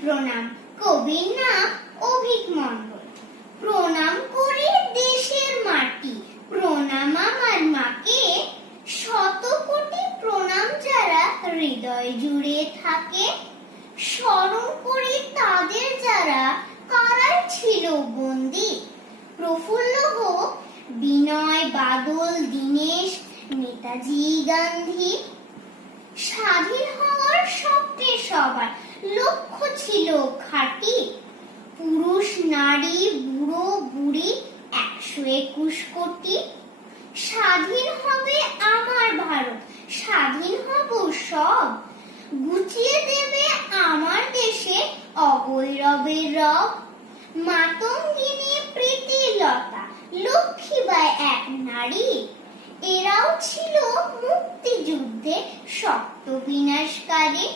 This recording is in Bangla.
প্রণাম। কবির নাম অভিক মণ্ডল। প্রণাম করি দেশের মাটি, প্রণাম আমার মাকে। শত কোটি প্রণাম যারা হৃদয় জুড়ে থাকে। স্মরণ করি তাদের যারা কারায় ছিল বন্দী। প্রফুল্ল হোক বিনয়, বাদল, দীনেশ, নেতাজি, গান্ধী। স্বাধীন হওয়ার স্বপ্নে সবার লক্ষ্য ছিল খাঁটি। পুরুষ, নারী, বুড়ো, বুড়ি 121 কোটি। স্বাধীন হবে আমার ভারত, স্বাধীন হব সব। গুছিয়ে দেবে আমার দেশে অগৌরবের রব। মাতঙ্গিনী, প্রীতিলতা, লক্ষ্মীবাঈ এক নারী। এরাও ছিল মুক্তিযুদ্ধে শক্ত বিনাশকারী।